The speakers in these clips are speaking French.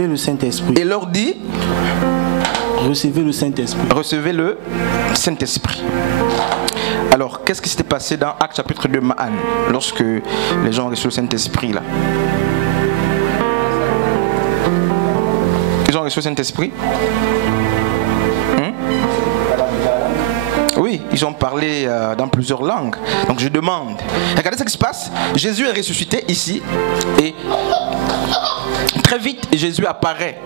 recevez le Saint-Esprit. Et leur dit, recevez le Saint-Esprit. Recevez le Saint-Esprit. Alors, qu'est-ce qui s'était passé dans Actes chapitre 2, Ma'an, lorsque les gens ont reçu le Saint-Esprit là? Ils ont reçu le Saint-Esprit? Oui, ils ont parlé dans plusieurs langues. Donc je demande, regardez ce qui se passe. Jésus est ressuscité ici et très vite Jésus apparaît.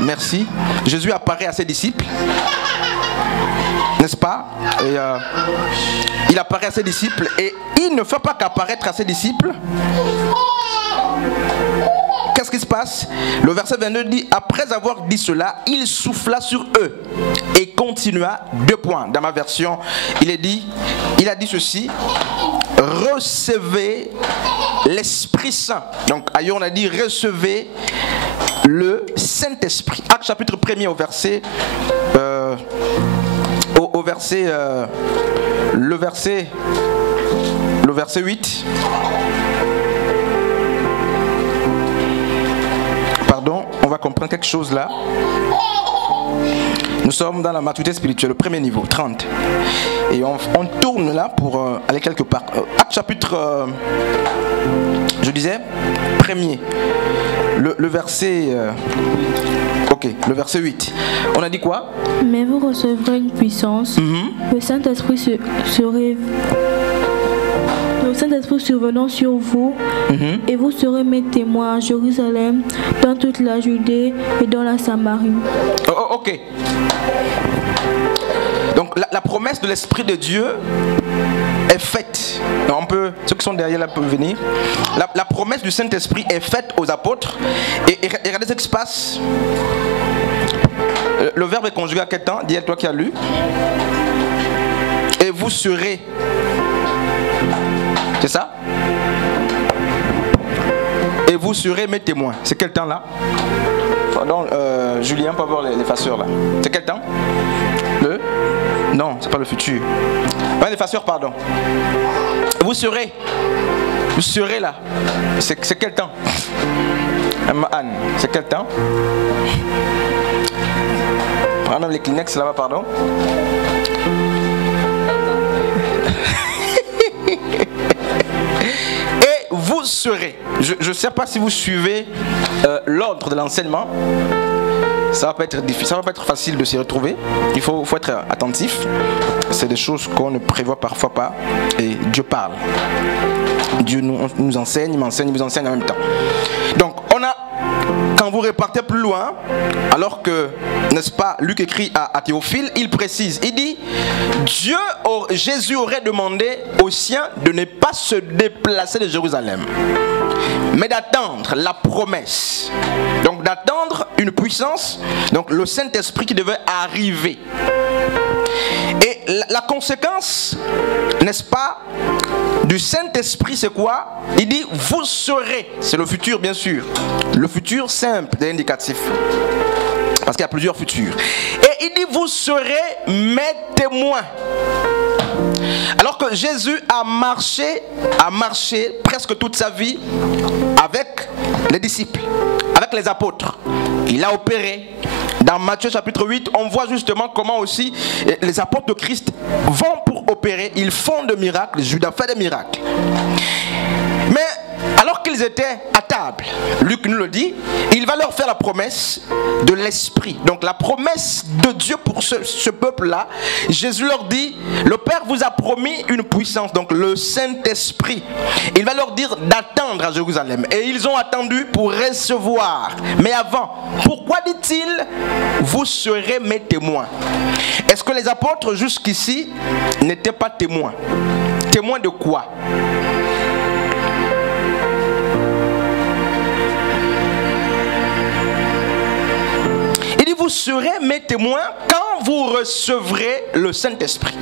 Merci. Jésus apparaît à ses disciples. N'est-ce pas? Et, il apparaît à ses disciples et il ne fait pas qu'apparaître à ses disciples. Qu'est-ce qui se passe? Le verset 22 dit, après avoir dit cela, il souffla sur eux et continua, 2 points. Dans ma version, il a dit ceci, recevez l'Esprit Saint. Donc ailleurs on a dit, recevez le Saint-Esprit. Acte chapitre 1er au verset le verset 8. Pardon, on va comprendre quelque chose là. Nous sommes dans la maturité spirituelle, le premier niveau, 30. Et on tourne là pour aller quelque part. Acte chapitre, je disais, premier. Le verset... ok, le verset 8. On a dit quoi? Mais vous recevrez une puissance. Le Saint-Esprit survenant sur vous, et vous serez mes témoins à Jérusalem, dans toute la Judée et dans la Samarie. Ok. Donc la promesse de l'Esprit de Dieu est faite. Ceux qui sont derrière là peuvent venir. La promesse du Saint-Esprit est faite aux apôtres. Et regardez ce qui se passe. Le verbe est conjugué à quel temps? Dis-le toi qui as lu. Et vous serez. C'est ça? Et vous serez mes témoins. C'est quel temps là? Pardon, Julien peut voir l'effaceur là. C'est quel temps? Non, c'est pas le futur. L'effaceur, pardon. Vous serez là. C'est quel temps? Anne, c'est quel temps? Prends même les Kleenex là-bas, pardon. Et vous serez. Je ne sais pas si vous suivez l'ordre de l'enseignement. Ça va pas être difficile, ça va pas être facile de s'y retrouver. Il faut être attentif. C'est des choses qu'on ne prévoit parfois pas. Et Dieu parle. Dieu nous enseigne, il m'enseigne, il vous enseigne en même temps. Donc on a, quand vous repartez plus loin, alors que, n'est-ce pas, Luc écrit à Théophile, il précise, il dit, Jésus aurait demandé aux siens de ne pas se déplacer de Jérusalem, mais d'attendre la promesse. Donc d'attendre une puissance, donc le Saint-Esprit qui devait arriver. Et la conséquence, n'est-ce pas, du Saint-Esprit, c'est quoi? Il dit, vous serez, c'est le futur bien sûr, le futur simple et indicatif, parce qu'il y a plusieurs futurs. Et il dit, vous serez mes témoins. Alors que Jésus a marché presque toute sa vie avec les disciples, avec les apôtres. Il a opéré. Dans Matthieu chapitre 8, on voit justement comment aussi les apôtres de Christ vont pour opérer. Ils font des miracles, Judas fait des miracles. Mais alors qu'ils étaient à table, Luc nous le dit, il va leur faire la promesse de l'Esprit. Donc la promesse de Dieu pour ce peuple-là, Jésus leur dit, le Père vous a promis une puissance, donc le Saint-Esprit. Il va leur dire d'attendre à Jérusalem. Et ils ont attendu pour recevoir. Mais avant, pourquoi dit-il, vous serez mes témoins? Est-ce que les apôtres jusqu'ici n'étaient pas témoins? Témoins de quoi? Vous serez mes témoins quand vous recevrez le Saint-Esprit.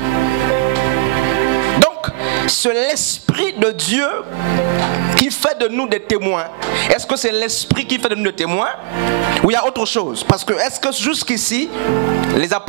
Donc, c'est l'Esprit de Dieu qui fait de nous des témoins. Est-ce que c'est l'Esprit qui fait de nous des témoins? Ou il y a autre chose? Parce que est-ce que jusqu'ici, les apôtres